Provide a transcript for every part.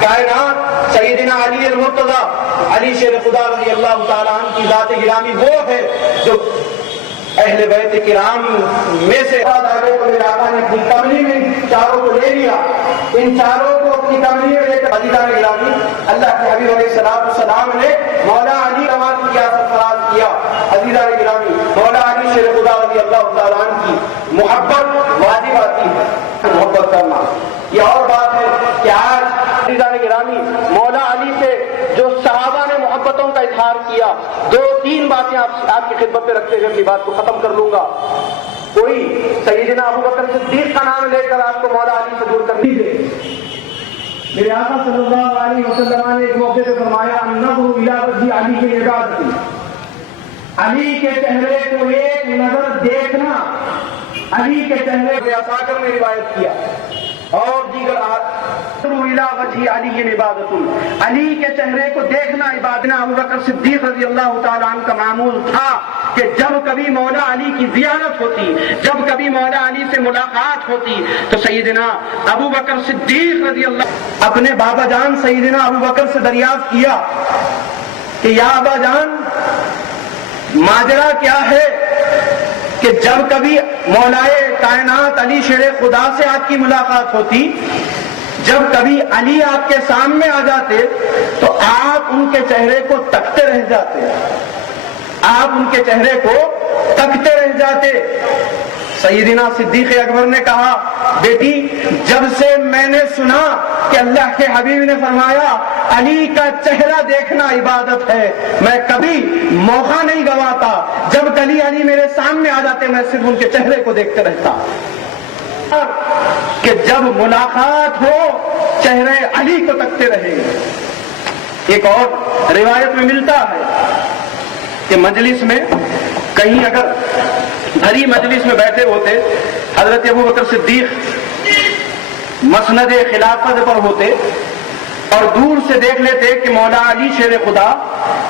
کائنات سیدنا علی المرتضیٰ علی شیر خدا رضی اللہ تعالیٰ عنہ کی ذات گرامی وہ ہے جو اہل بیت کرام میں سے میرے آقا نے اپنی کملی میں چاروں کو لے لیا. ان چاروں کو اپنی کملی میں لے کر عزیزان گرامی اللہ کے حبیب علیہ السلام نے مولا علی رضی کیا سرفراز کیا. عزیزان گرامی مولا علی شیر خدا رضی اللہ تعالیٰ عنہ کی محبت واجب آتی ہے. محبت کرنا یہ اور بات ہے کہ آج عزیزان گرامی مولا علی سے جو صحابہ نے محبتوں کا اظہار کیا, 2-3 باتیں آپ کی خدمت میں رکھتے ہوئے اپنی بات کو ختم کر لوں گا. کوئی سیدنا ابو بکر صدیق کا نام لے کر آپ کو مولا علی سے دور کر دیجیے. میرے آقا صلی اللہ علیہ وسلم نے ایک موقع پہ فرمایا النظر الی وجہ علی کی عبادت, علی کے چہرے کو ایک نظر دیکھنا, علی کے چہرے پہ اساکر نے روایت کیا اور دیگر علی عبادت, علی کے چہرے کو دیکھنا عبادت. ابو بکر صدیق رضی اللہ تعالیٰ عنہ کا معمول تھا کہ جب کبھی مولا علی کی زیارت ہوتی, جب کبھی مولا علی سے ملاقات ہوتی تو سیدنا ابو بکر صدیق رضی اللہ اپنے بابا جان سیدنا ابو بکر سے دریافت کیا کہ یا ابا جان ماجرا کیا ہے کہ جب کبھی مولائے کائنات علی شیر خدا سے آپ کی ملاقات ہوتی, جب کبھی علی آپ کے سامنے آ جاتے تو آپ ان کے چہرے کو تکتے رہ جاتے, آپ ان کے چہرے کو تکتے رہ جاتے. سیدنا صدیق اکبر نے کہا بیٹی جب سے میں نے سنا کہ اللہ کے حبیب نے فرمایا علی کا چہرہ دیکھنا عبادت ہے, میں کبھی موقع نہیں گواتا, جب کبھی علی میرے سامنے آ جاتے میں صرف ان کے چہرے کو دیکھتے رہتا کہ جب ملاقات ہو چہرے علی کو تکتے رہے. ایک اور روایت میں ملتا ہے کہ مجلس میں کہیں اگر بھری مجلس میں بیٹھے ہوتے, حضرت ابو بکر صدیق مسند خلافت پر ہوتے اور دور سے دیکھ لیتے کہ مولا علی شیر خدا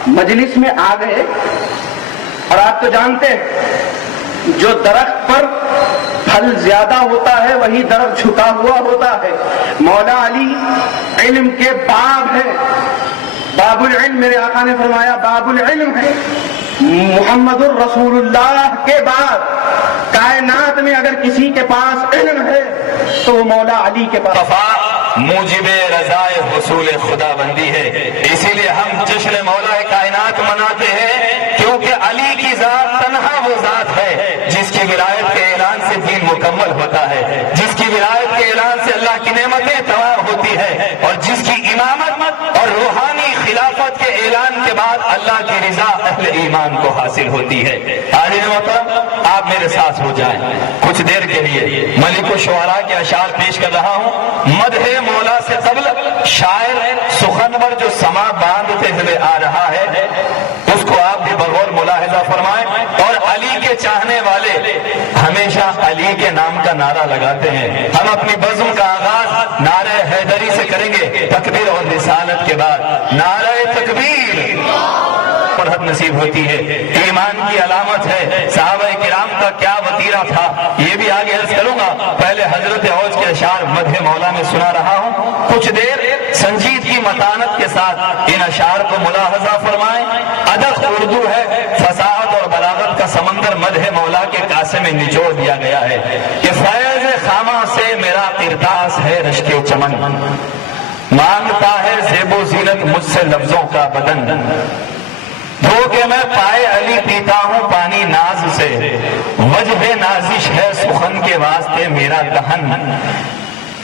مجلس میں آ گئے. اور آپ تو جانتے ہیں جو درخت پر پھل زیادہ ہوتا ہے وہی درخت جھکا ہوا ہوتا ہے. مولا علی علم کے باب ہے, باب العلم, میرے آقا نے فرمایا باب العلم ہے. محمد الرسول اللہ کے بعد کائنات میں اگر کسی کے پاس علم ہے تو وہ مولا علی کے پاس. موجب رضائے حصول خدا بندی ہے, اسی لیے ہم جشن مولا کائنات مناتے ہیں کیونکہ علی کی ذات تنہا وہ ذات ہے جس کی ولایت کے اعلان سے دین مکمل ہوتا ہے, جس کی ولایت کے اعلان سے اللہ کی نعمتیں تمام ہوتی ہے, اور جس کی امامت اور روحانی خلافت کے اعلان کے بعد اللہ کی رضا اہل ایمان کو حاصل ہوتی ہے. حاضرین محترم آپ میرے ساتھ ہو جائیں کچھ دیر کے لیے. ملک الشعراء کے اشعار پیش کر رہا ہوں. مدح مولا سے قبل شاعر سخنور جو سما باندھتے ہوئے آ رہا ہے اس کو آپ بھی بغور ملاحظہ فرمائیں. اور علی کے چاہنے والے ہمیشہ علی کے نام کا نعرہ لگاتے ہیں. ہم اپنی بزم کا آغاز نعرہ حیدری سے کریں گے, تکبیر اور رسالت کے بعد نعرہ تکبیر فرحت نصیب ہوتی ہے, ایمان کی علامت ہے. صحابہ کرام کا کیا وطیرہ تھا یہ بھی آگے عرض کروں گا. پہلے حضرت اوج کے اشعار مدح مولا میں سنا رہا ہوں, کچھ دیر سنجیدگی متانت کے ساتھ ان اشعار کو ملاحظہ فرمائیں. ادب اردو ہے, فصاحت اور بلاغت کا سمندر مدح مولا کے کاسے میں نچوڑ دیا گیا ہے کہ فیض خامہ سے میرا قرطاس ہے رشک چمن, مانگتا ہے زیب و زینت مجھ سے لفظوں کا بدن, دھو کے میں پائے علی پیتا ہوں پانی ناز سے, وجہ نازش ہے سخن کے واسطے میرا دہن,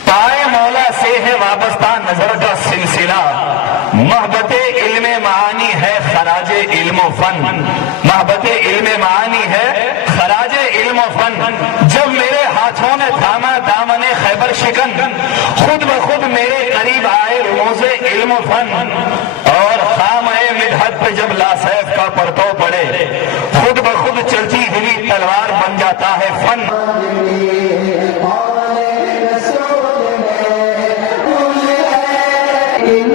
پائے مولا سے ہے وابستہ نظر کا سلسلہ, محبت علم معانی ہے خراج علم و فن, محبت علم معانی ہے خراج علم و فن. جب میرے ہاتھوں نے تھاما دامن خیبر شکن, خود بخود میرے قریب آئے رموز علم و فن, اور خامہ مدحت پہ جب لاسیف کا پرتو پڑے خود بخود چلتی ہوئی تلوار بن جاتا ہے فن. In